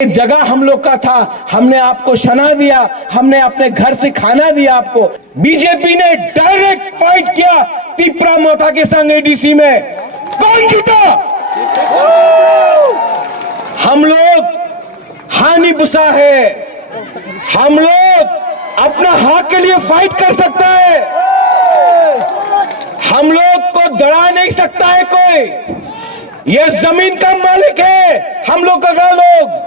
जगह हम लोग का था, हमने आपको शना दिया, हमने अपने घर से खाना दिया आपको। बीजेपी ने डायरेक्ट फाइट किया तिप्रा मोथा के संग एडीसी में। कौन जीता? हम लोग हानि बुसा है, हम लोग अपना हक के लिए फाइट कर सकता है, हम लोग को दड़ा नहीं सकता है कोई। ये जमीन का मालिक है हम लोग का लोग,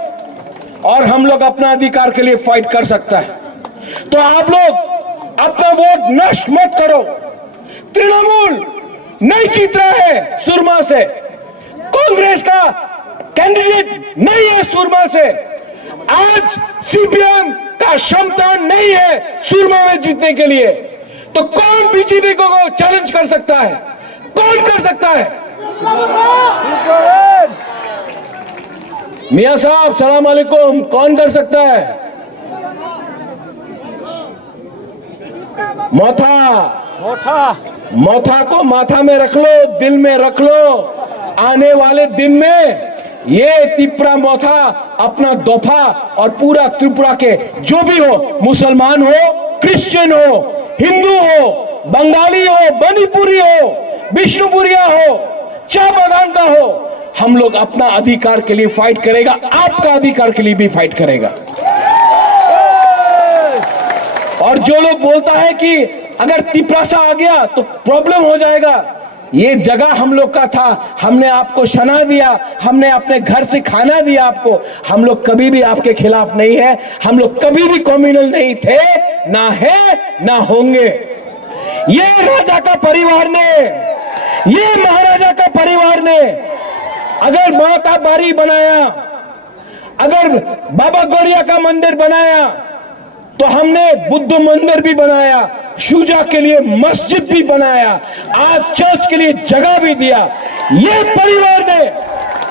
और हम लोग अपना अधिकार के लिए फाइट कर सकता है। तो आप लोग अपना वोट नष्ट मत करो। तृणमूल नहीं जीत रहा है सुरमा से, कांग्रेस का कैंडिडेट नहीं है सुरमा से, आज सीपीएम का क्षमता नहीं है सुरमा में जीतने के लिए। तो कौन बीजेपी को चैलेंज कर सकता है? कौन कर सकता है? मियां साहब सलाम अलैकुम, कौन कर सकता है? मोथा को माथा में रख लो, दिल में रख लो। आने वाले दिन में ये तिप्रा मोथा अपना दफा और पूरा त्रिपुरा के जो भी हो, मुसलमान हो, क्रिश्चियन हो, हिंदू हो, बंगाली हो, मणिपुरी हो, विष्णुपुरिया हो, चाय बागान का हो, हम लोग अपना अधिकार के लिए फाइट करेगा, आपका अधिकार के लिए भी फाइट करेगा। और जो लोग बोलता है कि अगर तिपरासा आ गया तो प्रॉब्लम हो जाएगा, ये जगह हम लोग का था, हमने आपको शना दिया, हमने अपने घर से खाना दिया आपको। हम लोग कभी भी आपके खिलाफ नहीं है, हम लोग कभी भी कम्युनल नहीं थे, ना है ना होंगे। ये राजा का परिवार ने, ये महाराजा का परिवार ने अगर मां का बारी बनाया, अगर बाबा गौरिया का मंदिर बनाया, तो हमने बुद्ध मंदिर भी बनाया, शुजा के लिए मस्जिद भी बनाया, आज चर्च के लिए जगह भी दिया। ये परिवार ने